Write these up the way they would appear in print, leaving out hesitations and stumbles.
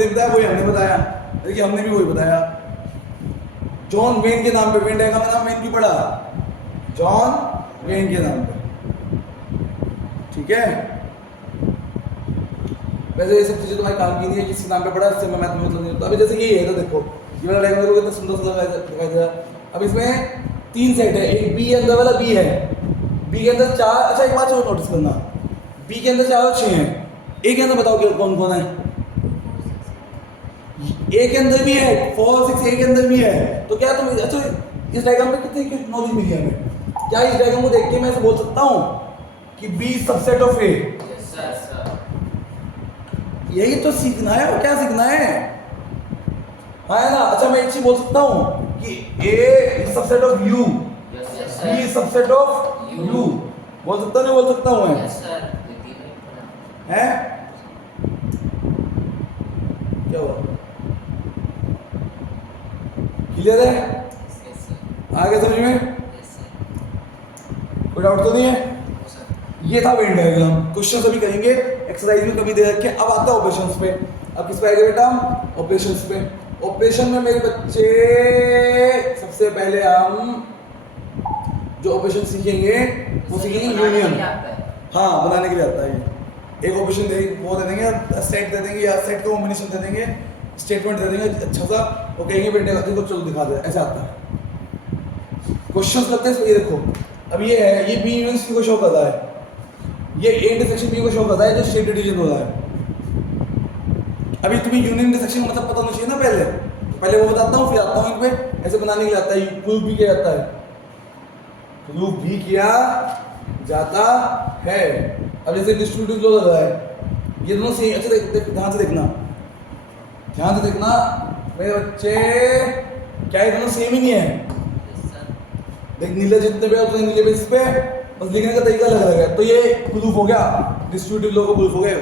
देखता है वही हमने बताया, देखिए हमने भी वही बताया। जॉन वेन के नाम पे, वेन डायग्राम का नाम वेन क्यों पड़ा? जॉन वेन के नाम पे, ठीक है। वैसे ये सब चीजें तुम्हारे काम की नहीं है, किसी नाम पे पड़ा, इससे मैं मतलब नहीं होता। अभी जैसे ये है तो देखो, ये वाला डायग्राम देखो कितना सुंदर सुंदर दिखाई दे रहा है। अब इसमें 3 सेट है, एक बी अंदर वाला बी है, बी के अंदर 4, अच्छा एक बात और नोटिस करना, बी के अंदर 4 और 6 हैं, ए के अंदर बताओ कि कौन कौन है? ए के अंदर भी है 4 6, ए के अंदर भी है। तो क्या तुम अच्छा इस डायग्राम में कितनी नॉलेज मिली है हमें? क्या इस डायग्राम को देख के मैं ऐसे बोल सकता हूँ कि बी सबसेट ऑफ ए? यही तो सीखना है, और क्या सीखना है? हाँ है ना। अच्छा मैं एक चीज बोल सकता हूँ कि A is subset of U, B is subset of U, बोल सकता नहीं बोल सकता हूँ मैं? है क्या हुआ? क्लियर है? आगे समझ में कोई डाउट तो नहीं है? ये था वेन डायग्राम। क्वेश्चन अभी करेंगे, एक्सरसाइज में कभी दे रखे। अब आता है ऑपरेशंस पे। अब किस पे आएगा बेटा? ऑपरेशंस पे। ऑपरेशन में मेरे बच्चे सबसे पहले हम जो ऑपरेशन सीखेंगे वो सीखेंगे यूनियन। हाँ बनाने के लिए आता है ये। एक ऑपरेशन दे वो दे देंगे, सेट दे देंगे या सेट का कॉम्बिनेशन दे देंगे, स्टेटमेंट दे देंगे अच्छा सा, वो कहेंगे बेटे को चलो दिखा दे, ऐसा आता है। क्वेश्चंस करते हैं। ये देखो अब ये है, ये बी यूनियन सी को शो करता है, ये ए इंटरसेक्शन बी को शो करता है जो स्टेट डिवीजन हो रहा है। अभी तुम्हें यूनियन इंटरसेक्शन मतलब पता होना चाहिए ना पहले वो बताता हूँ, फिर आता हूँ इन पे। ऐसे बनाने के लिए आता है, प्रूफ भी किया जाता है, प्रूफ भी किया जाता है। अब जैसे डिस्ट्रीब्यूटिव लॉ लग रहा है, ये दोनों सेम। अच्छा ध्यान से देखना, ध्यान से देखना मेरे बच्चे, क्या ये दोनों सेम ही नहीं है? देख नीले जितने पे उतने नीले बेस पे, बस लिखने का तरीका अलग अलग है। तो ये प्रूफ हो गया, डिस्ट्रीब्यूटिव लॉ का प्रूफ हो गया।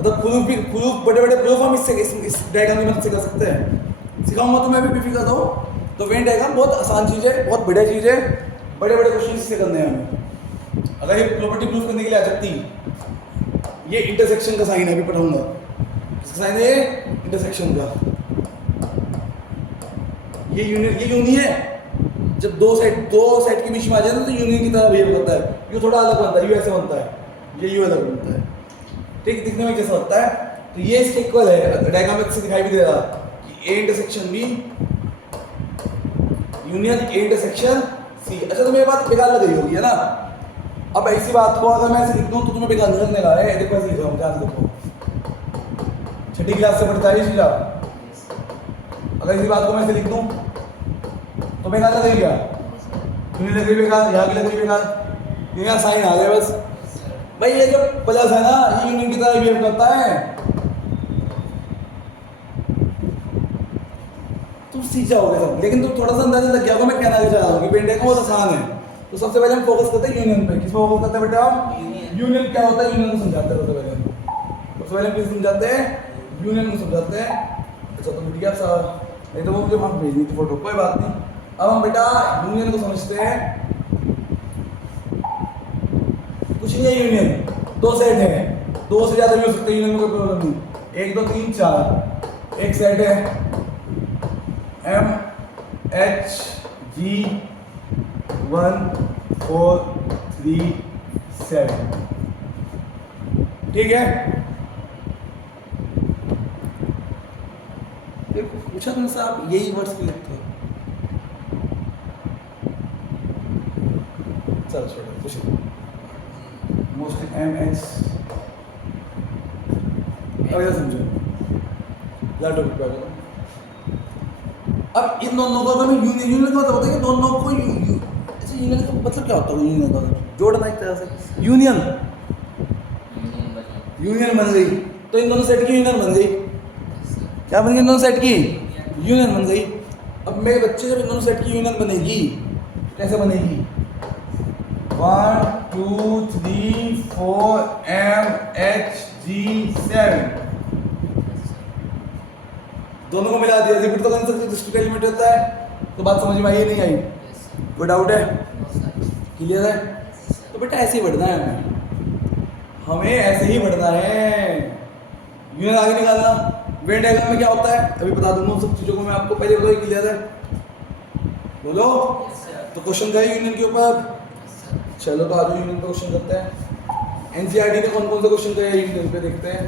मतलब प्रूफ बड़े बड़े प्रूफ हम इस डायग्राम की मदद से कर सकते हैं। सिखाऊंगा तो मैं भी प्रीफी करता हूँ। तो वेन डायग्राम बहुत आसान चीज़ है, बहुत बढ़िया चीज़ है, बड़े बड़े क्वेश्चन इससे करने हैं हमें। अगर ये प्रॉपर्टी प्रूफ करने के लिए आ सकती, ये इंटरसेक्शन का साइन है, अभी पढ़ाऊंगा। किसका साइन है? इंटरसेक्शन का। ये यूनियन है। जब दो सेट के बीच में आ जाए ना तो यूनियन की तरह बिहेव करता है। यू थोड़ा अलग बनता है, यू ऐसे बनता है, ये यू अलग बनता है, ठीक दिखने में कैसा लगता है। तो ये इसके इक्वल है, डायग्राम में से दिखाई भी दे रहा कि A intersection B union A intersection C. अच्छा तो मेरी बात बेकार लग रही होगी है ना? अब ऐसी बात को अगर मैं ऐसे लिख दूं तो तुम्हें बेकार लगने लगा है। देखो ऐसे लिख रहा हूँ, ध्यान से देखो, 6ठी क्लास से पढ़ता है ये चीज आप। अगर इसी बात को मैं ऐसे लिख दूं तो बेकार लगेगी क्या? क्यों नहीं लग रही बेकार? यहाँ की लग रही बेकार, यहाँ साइन आ गए बस। भाई ये जो प्लस है ना, ये यूनियन की तरह बिहेव करता है। तुम सीख जाओगे सब, लेकिन तुम थोड़ा सा अंदाजा लग गया होगा मैं कहना चाह रहा हूँ कि वेन डायग्राम बहुत आसान है। तो सबसे पहले हम फोकस करते हैं यूनियन पे। किस पे फोकस करते हैं बेटा हम? यूनियन क्या होता है यूनियन को समझाते हैं। सबसे पहले किस समझाते हैं? यूनियन को समझाते हैं। अच्छा तो ठीक है सर, नहीं तो वो मुझे वहाँ भेजनी थी फोटो, कोई बात नहीं। अब हम बेटा यूनियन को समझते हैं। कुछ नहीं है यूनियन, दो सेट है, दो से ज्यादा भी हो सकते हैं यूनियन में, कोई प्रॉब्लम नहीं। 1 2 3 4 एक सेट है M H G 1 4 3 7, ठीक है। देखो पूछा तुमसे आप यही वर्ड्स क्यों लिखते हो? चलो छोड़ो कुछ मोस्टली M H अगर समझो लाटो पे। अब इन दोनों को अगर मैं यूनियन का मतलब होता है कि दोनों को अच्छा यूनियन का मतलब क्या होता है? यूनियन का जोड़ना एक तरह से। यूनियन बन गई तो इन दोनों सेट की यूनियन बन गई। क्या बन गई? इन दोनों सेट की यूनियन बन गई। अब मेरे बच्चे जब इन दोनों सेट की यूनियन बनेगी, कैसे बनेगी? 1 2 3 4 M H G 7 दोनों को मिला दिया। रिपीट तो कर सकते, डिस्क्रीट एलिमेंट होता है। तो बात समझ में आई नहीं आई? कोई डाउट है? क्लियर है? तो बेटा ऐसे ही बढ़ना है हमें ऐसे ही बढ़ना है। यूनियन आगे निकालना। वेन डायग्राम में क्या होता है अभी बता दूंगा उन सब चीजों को मैं आपको, पहले बताओ क्लियर है, बोलो। तो क्वेश्चन का है यूनियन के ऊपर। चलो तो आज यूनियन का क्वेश्चन करते हैं। एनसीईआरटी ने कौन कौन से क्वेश्चन किए यूनियन पे देखते हैं।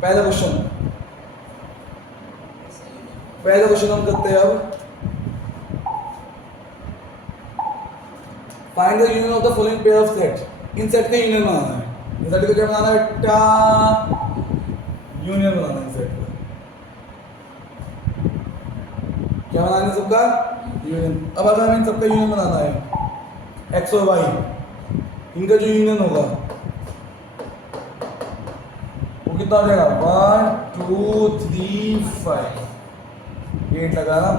पहला क्वेश्चन हम करते हैं अब, find the union of the following pair of set. In set का यूनियन बनाना है। इन सेट को क्या बनाना है बेटा, यूनियन बनाना है। इन सेट का क्या बनाना है सबका यूनियन। अब अगर हमें इन सबका यूनियन बनाना है एक्स और वाई, इनका जो यूनियन होगा वो कितना हो जाएगा 1 2 3 5। 8 लगाना,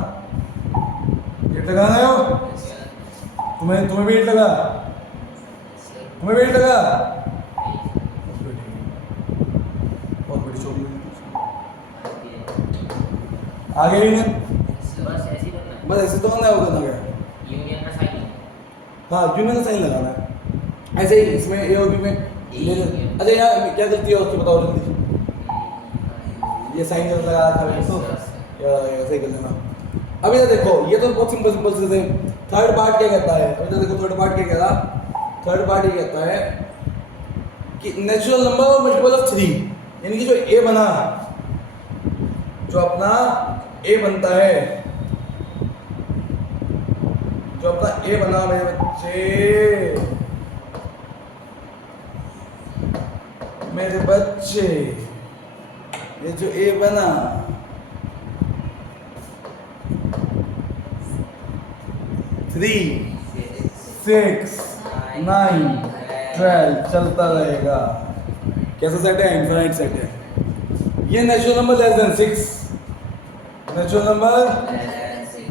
8 लगाना है हो। तुम्हें वेट लगा, तुम्हें वेट लगा, बहुत बड़ी चोरी हुई। आगे यूनियन बस ऐसे तो करना होगा ना, यूनियन का साइन। हाँ यूनियन का साइन लगाना है ऐसे ही इसमें ए और बी में ले। अच्छा यार क्या गलती है उसकी बताओ जल्दी। ये साइन जब लगा था तो ऐसे ही कर लेना। अभी तो देखो ये तो बहुत सिंपल से थे। थर्ड पार्ट क्या कहता है, अभी तो देखो थर्ड पार्ट क्या कह रहा। थर्ड पार्ट ये कहता है कि नेचुरल नंबर और मल्टीपल ऑफ 3, यानी कि जो ए बना, जो अपना ए बनता है, जो अपना ए बना मेरे बच्चे, ये जो ए बना 3 6 9 12 चलता रहेगा। कैसा सेट है, इनफाइनाइट सेट है। ये natural number less than 6, natural number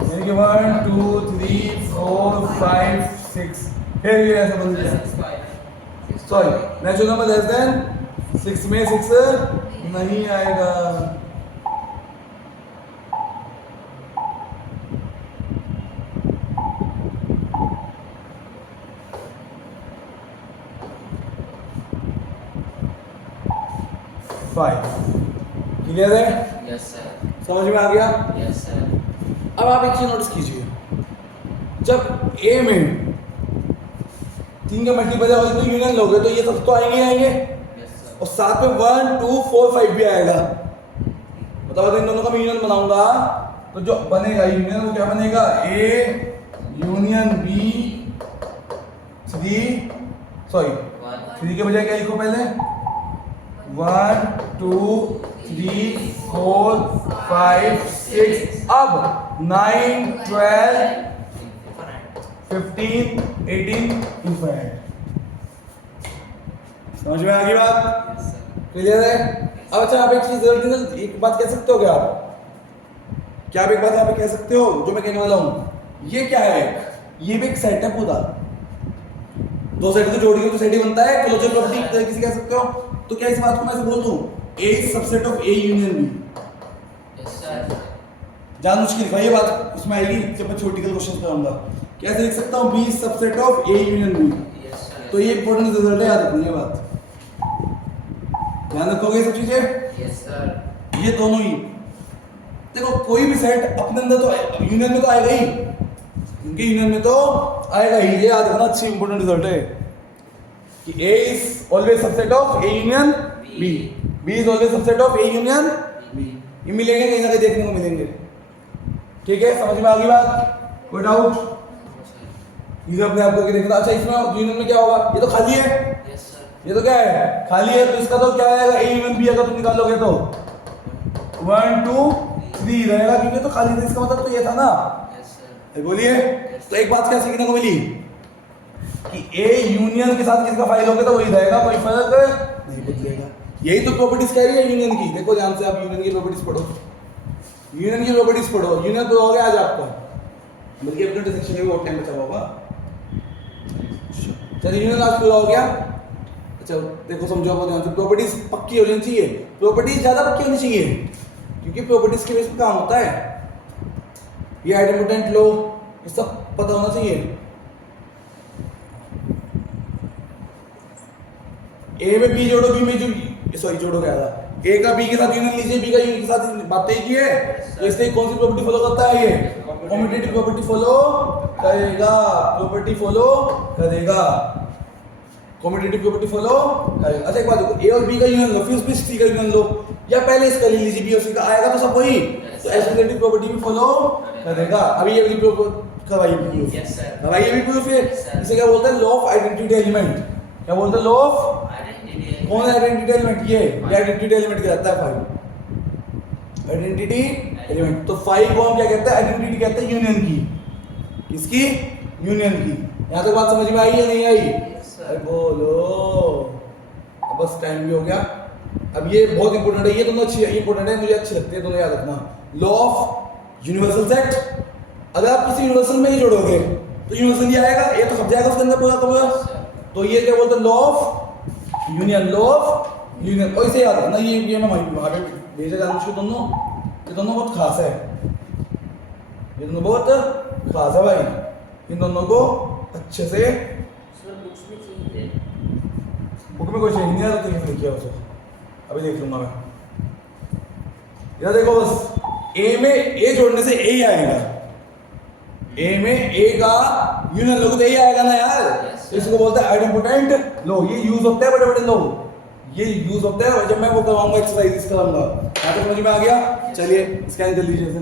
यानी कि 1 2 3 4 5 6, फिर ये ऐसा बदल गया। Sorry natural number less than 6 में 6 नहीं आएगा। क्लियर है? Yes sir. समझ में आ गया? Yes sir. अब आप एक चीज नोटिस कीजिए, जब ए में 3 का मल्टीपल है तो यूनियन लोगे तो ये सब तो आएंगे और साथ में 1 2 4 5 भी आएगा। मतलब इन दोनों का मैं यूनियन बनाऊंगा तो जो बनेगा यूनियन वो क्या बनेगा, ए यूनियन बी 3 के बजाय क्या लिखो पहले 1 2 3 4 5 6। अब 9 12 15 18 इनफाइनाइट। समझ में आ गई बात? क्लियर है? अब अच्छा आप एक चीज एक बात कह सकते हो क्या आप? क्या आप एक बात यहाँ पे कह सकते हो जो मैं कहने वाला हूं? ये क्या है, ये भी एक सेट है पूरा। दो सेट को जोड़ के तो सेट ही बनता है। क्लोजर प्रॉपर्टी किसी कह सकते हो। तो क्या इस बात को मैं ऐसे बोल दूं A is subset of A union B? Yes sir. जान मुश्किल भाई ये बात उसमें आएगी जब मैं थ्योरेटिकल क्वेश्चन कराऊंगा। कैसे लिख सकता हूं B is subset of A union B? Yes sir. तो ये इंपॉर्टेंट रिजल्ट है, याद रखनी है बात, ध्यान रखोगे ये सब चीजें। Yes sir. ये दोनों ही देखो, कोई भी सेट अपने अंदर तो यूनियन में तो आएगा ही, इनके यूनियन में तो आएगा ही। ये याद रखना, अच्छी इंपॉर्टेंट रिजल्ट है कि A is always subset of A union B, B is always subset of A union B। ये मिलेंगे कहीं ना कहीं देखने को मिलेंगे। ठीक है, समझ में आ गई बात? कोई डाउट? इसे अपने आप करके देखना। अच्छा इसमें यूनियन में क्या होगा, ये तो खाली है। Yes sir. ये तो क्या है, खाली है, तो इसका तो क्या आएगा A यूनियन B अगर तुम निकालोगे तो 1 2 3 रहेगा, क्योंकि तो खाली था। इसका मतलब तो ये था ना। Yes sir. बोलिए। तो एक बात क्या सीखने को मिली कि A यूनियन के साथ किसका फाइल होगा तो वही रहेगा, कोई फर्क नहीं बदलेगा। यही तो प्रॉपर्टीज कह रही है यूनियन की। देखो ध्यान से, आप यूनियन की प्रॉपर्टीज पढ़ो, यूनियन की प्रॉपर्टीज पढ़ो। यूनियन तो हो गया आज आपका, बल्कि अपने इंटरसेक्शन में बहुत टाइम बचा होगा। चलिए यूनियन आज पूरा हो गया। अच्छा देखो समझो बहुत ध्यान से, प्रॉपर्टीज पक्की होनी चाहिए। प्रॉपर्टीज ज्यादा पक्की होनी चाहिए क्योंकि प्रॉपर्टीज के बेस पे काम होता है। ये आइडेंटिटी लो ये सब पता होना चाहिए। ए में बी जोड़ो, बी में जो सॉरी जोड़ो क्या था, ए का बी के साथ यूनियन लीजिए, बी का यूनियन के साथ बातें की है, तो इससे कौन सी प्रॉपर्टी फॉलो करता है ये? कम्यूटेटिव प्रॉपर्टी फॉलो करेगा, प्रॉपर्टी फॉलो करेगा, कम्यूटेटिव प्रॉपर्टी फॉलो करेगा। अच्छा एक बात देखो, ए और बी का यूनियन लो, फिर उस पे सी का यूनियन लो, या पहले इसका ले लीजिए, बी और सी का आएगा तो सब वही, तो एसोसिएटिव प्रॉपर्टी भी फॉलो करेगा। अभी ये वाली करवाइए प्रूफ, Yes, sir. करवाइए भी प्रूफ है। Yes, sir. इसे क्या बोलते हैं? Law of identity element. क्या बोलते हैं? Law of Identity. कौन है आइडेंटिटी एलिमेंट? ये आइडेंटिटी एलिमेंट कहलाता है फाइव, आइडेंटिटी एलिमेंट। तो फाइव को हम क्या कहते हैं? आइडेंटिटी कहते हैं यूनियन की। किसकी? यूनियन की। यहाँ तक बात समझ में आई या नहीं आई? Yes, sir. अरे बोलो। अब बस टाइम भी हो गया। अब ये बहुत इंपॉर्टेंट है, ये दोनों अच्छी इंपॉर्टेंट है, मुझे अच्छी लगती है, दोनों याद रखना। लॉ ऑफ यूनिवर्सल सेट, अगर आप किसी यूनिवर्सल में ही जोड़ोगे तो यूनिवर्सल ही आएगा, ये तो सब जाएगा उसके अंदर पूरा का पूरा। तो ये क्या बोलते हैं? Law of union, law of union. और इसे याद रखना, ये मैं वहाँ पे भेजा जाना उसको, दोनों ये दोनों बहुत खास है, ये दोनों बहुत खास है भाई। इन दोनों को अच्छे से Sir, books में चाहिए। बुक में कोई चेंज नहीं आ रहा, लिखिए उसे, अभी देख लूंगा मैं। इधर देखो बस, ए में ए जोड़ने से ए ही आएगा, ए में ए का यूनियन लोगे तो ए आएगा ना यार। Yes, sir. इसको बोलते हैं आइडेंटिटी लो, ये यूज होता है बड़े बड़े लो, ये यूज होता है जब मैं वो करवाऊंगा, एक्सरसाइज कराऊंगा। यहाँ तक समझ में आ गया? चलिए स्कैन कर लीजिए इसे।